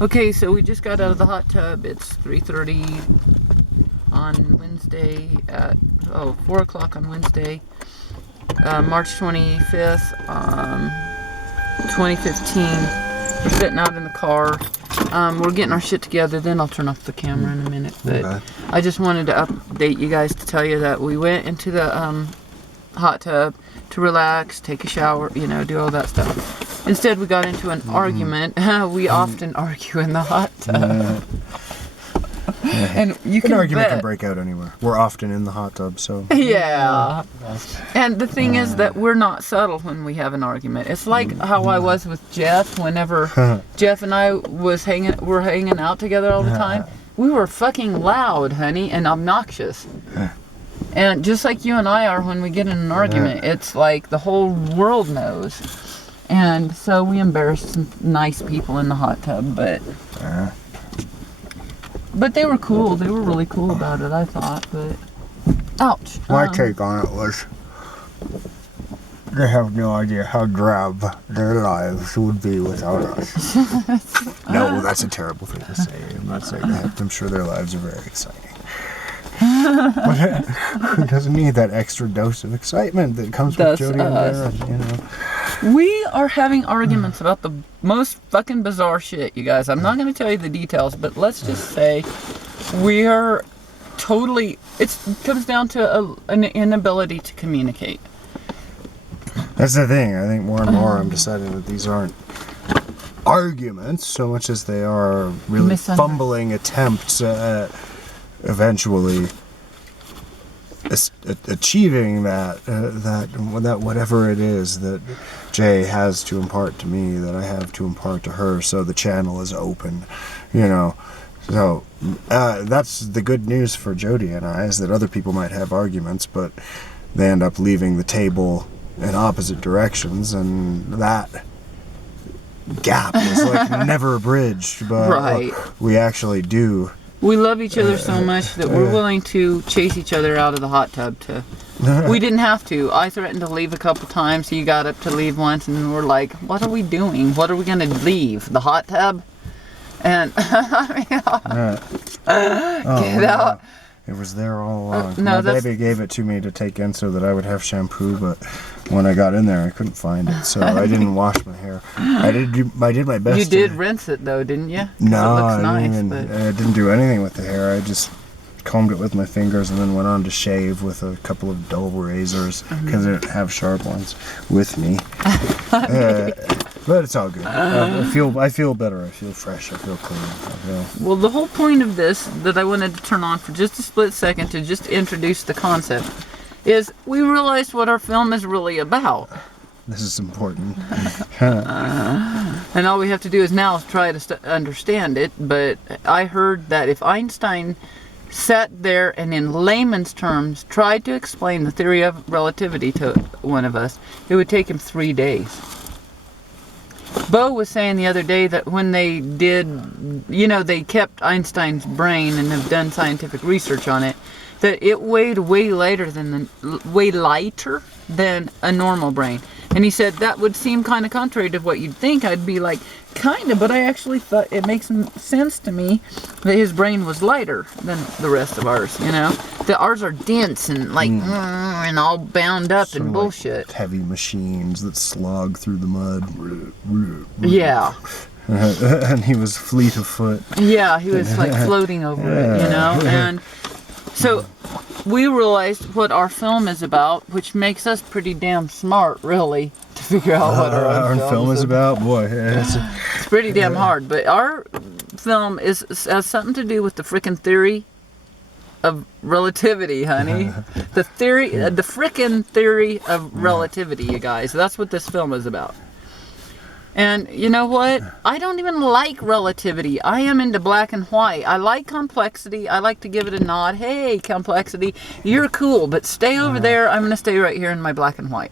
Okay, so we just got out of the hot tub. It's 3:30 on Wednesday at 4 o'clock on Wednesday, March 25th, 2015. We're sitting out in the car. We're getting our shit together. Then I'll turn off the camera in a minute. But Okay. I just wanted to update you guys to tell you that we went into the hot tub to relax, take a shower, do all that stuff. Instead, we got into an argument. We often argue in the hot tub. And you can An argument bet. can break out anywhere. We're often in the hot tub, so. Yeah. And the thing is that we're not subtle when we have an argument. It's like how I was with Jeff whenever Jeff and I were hanging out together all the time. We were fucking loud, honey, and obnoxious. And just like you and I are when we get in an argument, it's like the whole world knows. And so we embarrassed some nice people in the hot tub, but they were cool. They were really cool about it, I thought, but ouch. My take on it was they have no idea how drab their lives would be without us. No, that's a terrible thing to say. I'm not saying that. I'm sure their lives are very exciting. But who doesn't need that extra dose of excitement that comes with That's Jody and us. Darren, We are having arguments about the most fucking bizarre shit, you guys. I'm not going to tell you the details, but let's just say we are totally... It comes down to an inability to communicate. That's the thing. I think more and more I'm deciding that these aren't arguments so much as they are really fumbling attempts at eventually achieving that whatever it is that Jay has to impart to me that I have to impart to her, so the channel is open, So that's the good news for Jody and I, is that other people might have arguments, but they end up leaving the table in opposite directions, and that gap is like never bridged, but Right. we actually do. We love each other so much that we're willing to chase each other out of the hot tub. We didn't have to. I threatened to leave a couple times. He got up to leave once, and we're like, what are we doing? What are we going to leave? The hot tub? And get out. It was there all along. No, My baby gave it to me to take in so that I would have shampoo, but when I got in there, I couldn't find it, so I didn't wash my hair. I did my best. You did rinse it though, didn't you? No, it looks nice, I didn't do anything with the hair. I just combed it with my fingers and then went on to shave with a couple of dull razors because I didn't have sharp ones with me. But it's all good. I feel better. I feel fresh. I feel clean. Well, the whole point of this that I wanted to turn on for just a split second to just introduce the concept is we realized what our film is really about. This is important. And all we have to do is now try to understand it. But I heard that if Einstein sat there and in layman's terms tried to explain the theory of relativity to one of us, it would take him 3 days. Bo was saying the other day that when they did, they kept Einstein's brain and have done scientific research on it, that it weighed way lighter than a normal brain. And he said that would seem kind of contrary to what you'd think. I'd be like, kind of, but I actually thought it makes sense to me that his brain was lighter than the rest of ours, That ours are dense and and all bound up and bullshit. Like heavy machines that slog through the mud. Yeah. And he was fleet of foot. Yeah, he was like floating over it, And so we realized what our film is about, which makes us pretty damn smart, really, to figure out what our film is about. Boy, it's pretty damn hard. But our film has something to do with the frickin' theory of relativity, honey. The frickin' theory of relativity, you guys. That's what this film is about. And you know what? I don't even like relativity. I am into black and white. I like complexity. I like to give it a nod. Hey, complexity, you're cool, but stay over there. I'm going to stay right here in my black and white.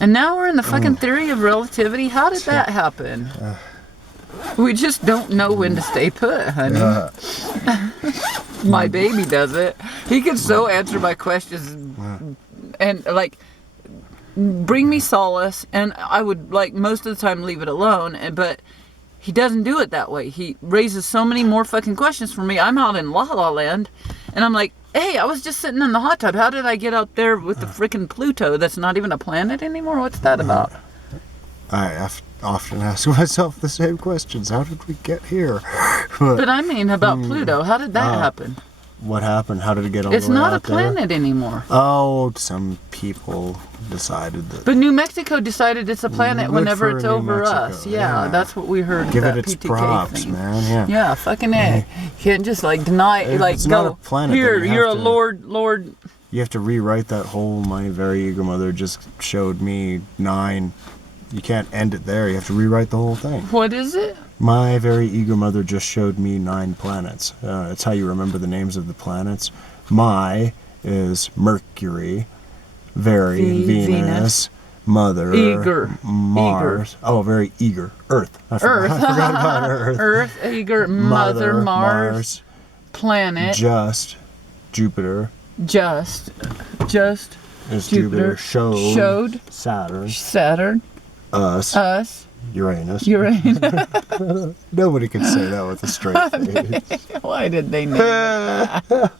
And now we're in the fucking theory of relativity. How did that happen? We just don't know when to stay put, honey. My baby does it. He can so answer my questions and bring me solace, and I would most of the time leave it alone, but he doesn't do it that way. He raises so many more fucking questions for me. I'm out in La La Land, and I'm like, hey, I was just sitting in the hot tub. How did I get out there with the freaking Pluto that's not even a planet anymore? What's that about? I often ask myself the same questions. How did we get here? But I mean about Pluto. How did that happen? What happened? How did it get all It's the way not a out there? planet anymore. Oh, some people decided that. But New Mexico decided it's a planet Good whenever for it's New over Mexico, us. Yeah, yeah. that's what we heard. Give that it its PTK props, thing. man. Yeah. Yeah, fucking A. You can't just like deny, If like it's go, not a planet, here, then you you're a have to- lord. You have to rewrite that whole "My very eager mother just showed me 9." You can't end it there. You have to rewrite the whole thing. What is it? My very eager mother just showed me 9 planets. It's how you remember the names of the planets. My is Mercury, very Venus. Venus, Mother, Eager. Mars. Oh, very eager. Earth. I forgot about Earth. Earth, Eager, Mother, Mars, planet, Just Jupiter just is Jupiter, Jupiter. Showed Saturn, us, us, Uranus. Uranus. Nobody can say that with a straight face. Why did they name it?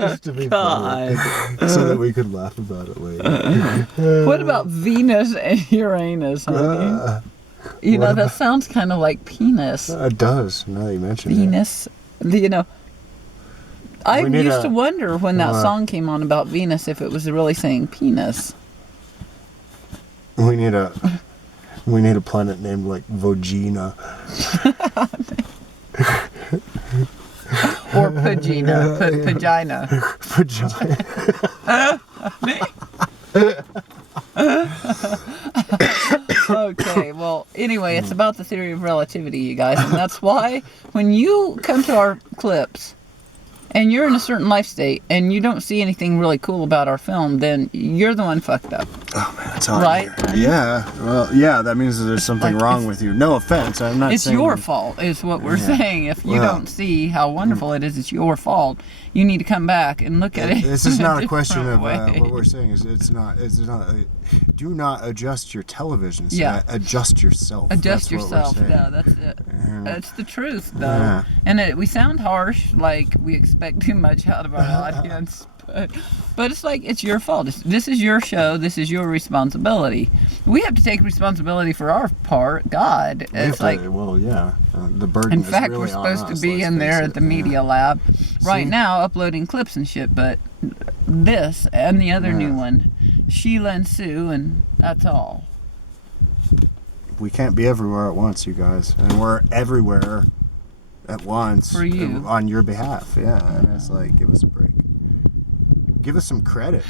Just to be funny, God. so that we could laugh about it later. What about Venus and Uranus, honey? You know, that sounds kind of like penis. It does, now that you mention it. Venus. You know, I We need used a- to wonder when that what? song came on about Venus if it was really saying penis. We need a planet named like Vagina. Or Pagina. Pagina. Vagina. Okay, well, anyway, it's about the theory of relativity, you guys. And that's why when you come to our clips and you're in a certain life state and you don't see anything really cool about our film, then you're the one fucked up. Oh man, it's hot Right? in here. Yeah, well, yeah, that means that there's something Like, wrong it's- with you. No offense, I'm not It's saying... your fault, is what we're Yeah. saying. If you Well, don't see how wonderful it is, it's your fault. You need to come back and look at it. This is in not a question different of way. what we're saying is it's not do not adjust your television set. Yeah. Adjust yourself. Adjust That's what we're yourself. saying. Yeah, that's it. Yeah. That's the truth, though. Yeah. And we sound harsh, like we expect too much out of our audience. But it's like, it's your fault. This is your show. This is your responsibility. We have to take responsibility for our part. God. We have It's to- like, well, yeah. The burden in is fact, really we're supposed on to us, be let's in there face at it. the Yeah. media lab right See? now uploading clips and shit. But this and the other new Yeah. one, Sheila and Sue, and that's all. We can't be everywhere at once, you guys, and we're everywhere at once For you. on your behalf. Yeah, and it's like, give us a break. Give us some credit.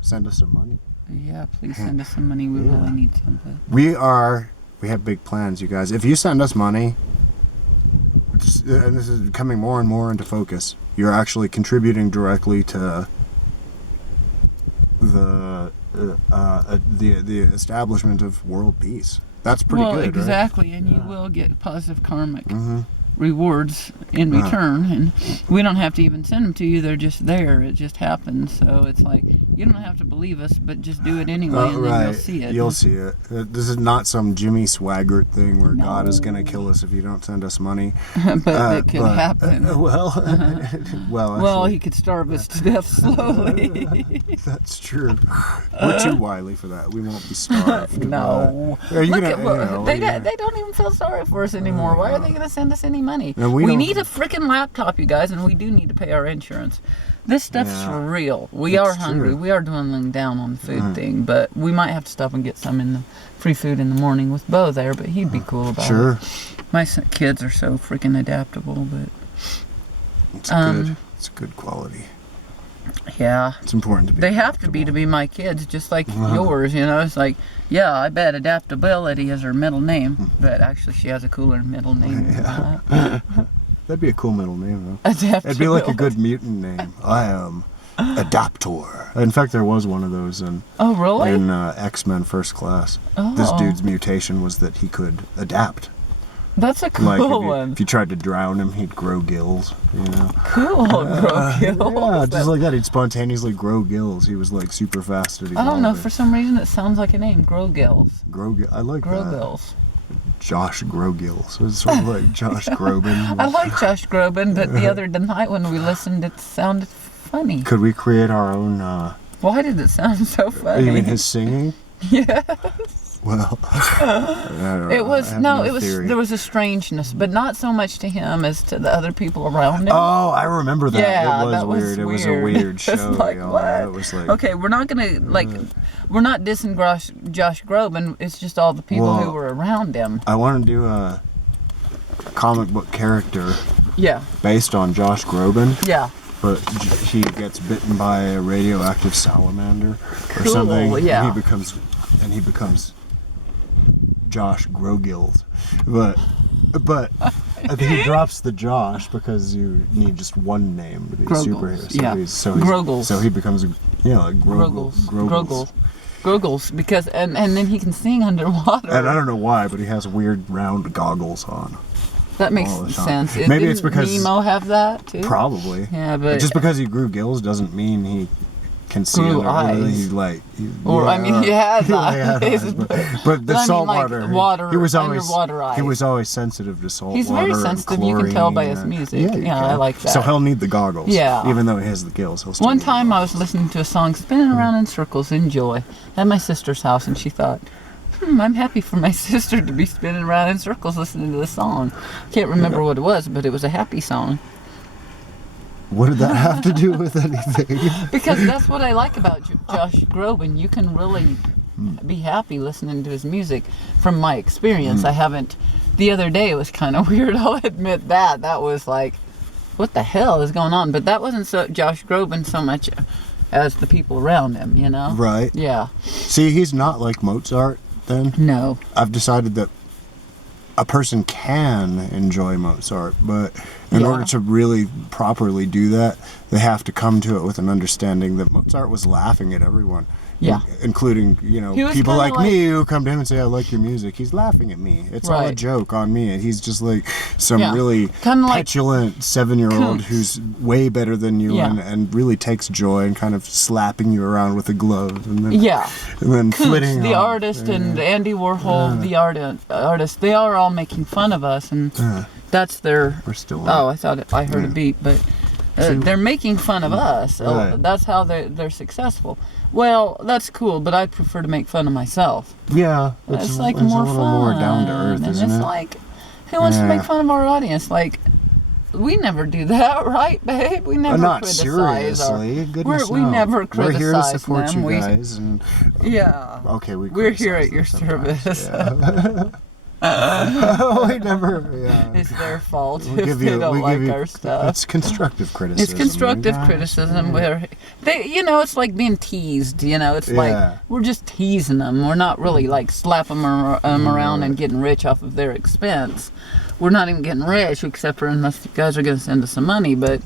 Send us some money. Yeah, please send us some money. We really need something. We have big plans, you guys. If you send us money, and this is coming more and more into focus, you're actually contributing directly to the establishment of world peace. That's pretty Well, good, exactly, and you will get positive karmic right? Mm-hmm. rewards in return, and we don't have to even send them to you. They're just there. It just happens. So it's like, you don't have to believe us, but just do it anyway, and then you'll see it. You'll see it. This is not some Jimmy Swaggart thing where God is going to No. kill us if you don't send us money. But it could happen. Well, Well, actually, he could starve us to death slowly. that's true. We're too wily for that. We won't be starved. No. Are you Look gonna, at what, you know, they don't even feel sorry for us anymore. Why are they going to send us any money? And we we don't- need a freaking laptop, you guys, and we do need to pay our insurance. This stuff's Yeah. for real. We It's are hungry. true. We are dwindling down on the food thing, but we might have to stop and get some in the free food in the morning with Bo there, but he'd be cool about Sure. it. My kids are so freaking adaptable, but It's good. It's good quality. yeah. It's important to be. They have to be my kids, just like yours, you know. It's like, yeah, I bet adaptability is her middle name, but actually she has a cooler middle name than that. That'd be a cool middle name, though. Adaptability. It'd be like a good mutant name. I am Adaptor. In fact, there was one of those in Oh, really? X-Men First Class. Oh. This dude's mutation was that he could adapt. That's a cool Like one. if you tried to drown him, he'd grow gills. You know. Cool, bro. Yeah, just like that, he'd spontaneously grow gills. He was like super fast at I don't know, evolving. for some reason it sounds like a name. Grow gills. I like Grow that. gills. Josh Grogill. So it's sort of like Josh Groban. I like Josh Groban, but the other night when we listened, it sounded funny. Could we create our own? Why did it sound so funny? You mean his singing? Yeah. Well, I don't know. It was I have no, it was theory. there was a strangeness, but not so much to him as to the other people around him. Oh, I remember that. Yeah, it was that was weird. It was a weird. weird It's show. like, y'all. what? It was like Okay, we're not gonna we're not dissing Josh Groban. It's just all the people who Well- were around him. I want to do a comic book character Yeah, based on Josh Groban, yeah. but he gets bitten by a radioactive salamander or Cool, something. yeah. And he becomes Josh Grogill. But I think he drops the Josh because you need just one name to be a Grogles, superhero. yeah. Grogles. So he becomes like Grogles. Grogles. Grogles, because and then he can sing underwater. And I don't know why, but he has weird round goggles on. That makes all the time. sense. Maybe it's Didn't because- Nemo have that too. Probably. Yeah, but Just because he grew gills doesn't mean he can see Grew underwater. eyes. He's like, Or, I mean, he has he had eyes, eyes, but but the I mean, salt like, water, he was always underwater eyes. he was always sensitive to salt He's water. very and sensitive, you can tell by his chlorine music. and- you Yeah, I can. like that. So he'll need the goggles. Yeah. Even though he has the gills, he'll still One need the time I goggles. was listening to a song spinning around in circles in joy at my sister's house, and she thought, I'm happy for my sister to be spinning around in circles listening to this song. Can't remember what it was, but it was a happy song. What did that have to do with anything? Because that's what I like about Josh Groban. You can really be happy listening to his music. From my experience, I haven't. The other day it was kind of weird. I'll admit that. That was like, what the hell is going on? But that wasn't so Josh Groban so much as the people around him, you know? Right. Yeah. See, he's not like Mozart. Then No. I've decided that a person can enjoy Mozart, but in Yeah. order to really properly do that, they have to come to it with an understanding that Mozart was laughing at everyone. Yeah. Including, He was people kinda like like- me who come to him and say, I like your music. He's laughing at me. It's all a Right. joke on me. And he's just like some Yeah. really Kinda like petulant 7-year-old Kuntz. who's way better than you Yeah. and really takes joy in kind of slapping you around with a glove and then, Yeah. and then Kuntz, flitting the off. artist, and Andy Warhol, the artist, they are all making fun of us, and that's their. We're still Oh, I thought I heard a beat, but they're making fun of us. Oh, Right. that's how they're successful. Well, that's cool, but I prefer to make fun of myself. Yeah, It's like it's more a little fun. more down to earth, and isn't it's it? like, who wants to Yeah. make fun of our audience? Like, we never do that, right, babe? We never Not criticize seriously. Goodness we no. never We're here to criticize support them. you We- guys, and Yeah. okay, We're here at your criticize them service. sometimes, Yeah. we never. Yeah. It's their fault We if give they you. don't We like give you. our stuff. It's constructive criticism. It's constructive you guys. criticism where they, it's like being teased. It's Yeah. like we're just teasing them. We're not really like slapping them around and getting rich off of their expense. We're not even getting rich, except for unless you guys are going to send us some money. But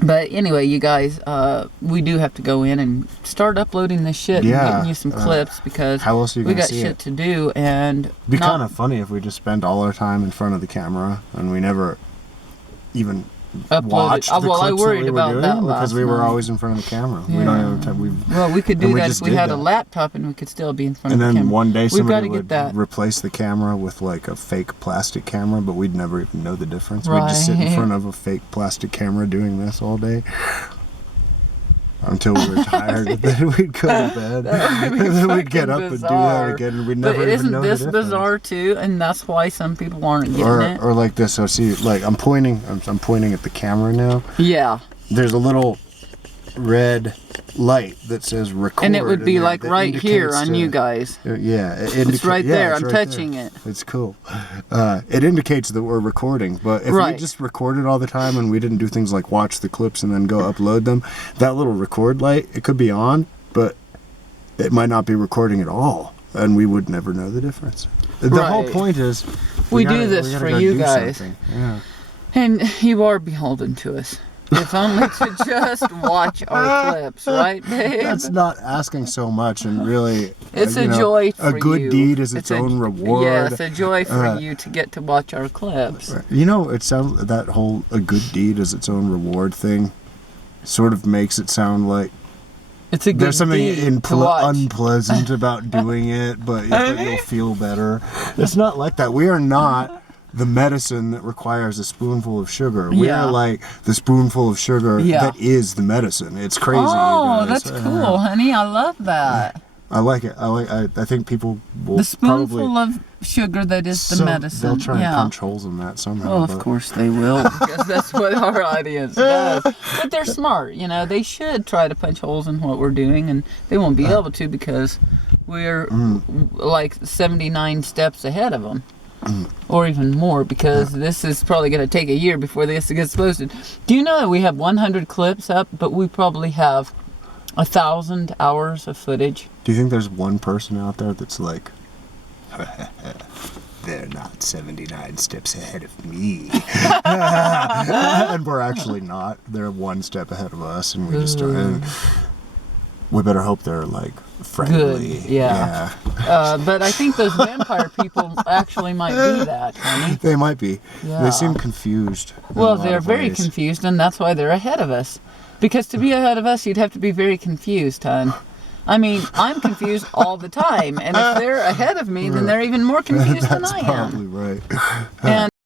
but anyway, you guys, we do have to go in and start uploading this shit Yeah, and getting you some clips because how else are you we gonna got see shit it? to do and It'd be not- kind of funny if we just spend all our time in front of the camera and we never even upload watched it. the Well, I clips worried that we were about doing that because last we were night. always in front of the camera. We Yeah. don't have time. We've Well, we could And do we that just if we did had a that. laptop and we could still be in front And of the then camera. one day We've somebody gotta would get that. replace the camera with like a fake plastic camera, but we'd never even know the difference. We'd just sit in Right. front of a fake plastic camera doing this all day until we were tired. And then we'd go to bed. That would be And then we'd get fucking up and do bizarre. that again. And we'd But never even isn't know this the difference. bizarre too? And that's why some people aren't getting it. Or like this. So see, like I'm pointing at the camera now. Yeah, There's a little red light that says record. and it would be in there like that right here indicates on to- you guys. Yeah, It's right there. I'm touching there. it. It's cool. It indicates that we're recording, but if Right. we just recorded all the time and we didn't do things like watch the clips and then go upload them, that little record light, it could be on, but it might not be recording at all, and we would never know the difference. The whole Right. point is We gotta- do this gotta for go you do guys. something. Yeah. And you are beholden to us. If only to just watch our clips, right, babe? That's not asking so much, and really, It's you a know, joy for a you. good deed is its a- own reward. Yes, a joy for Uh, you to get to watch our clips. You know, it sounds that whole "a good deed is its own reward" thing sort of makes it sound like It's a good There's something deed to watch. unpleasant about doing it, but you'll feel better. It's not like that. We are not the medicine that requires a spoonful of sugar. We Yeah. are like the spoonful of sugar Yeah. that is the medicine. It's crazy. you Oh, guys. that's cool, honey. I love that. I like it. I think people will The spoonful probably. of sugar that is the So medicine. They'll try yeah. and punch holes in that somehow. Well, of but- course they will, because that's what our audience does. But they're smart, you know. They should try to punch holes in what we're doing, and they won't be able to because we're like 79 steps ahead of them, or even more, because this is probably going to take a year before this gets posted. Do you know that we have 100 clips up, but we probably have 1,000 hours of footage? Do you think there's one person out there that's like, they're not 79 steps ahead of me? And we're actually not. They're one step ahead of us, and we just and we better hope they're like friendly. Good, yeah. But I think those vampire people actually might do that, honey. They might be. Yeah. They seem confused. in a Well, lot they're of very ways. confused, and that's why they're ahead of us. Because to be ahead of us, you'd have to be very confused, hon. I mean, I'm confused all the time, and if they're ahead of me, then they're even more confused than That's I am. probably right. And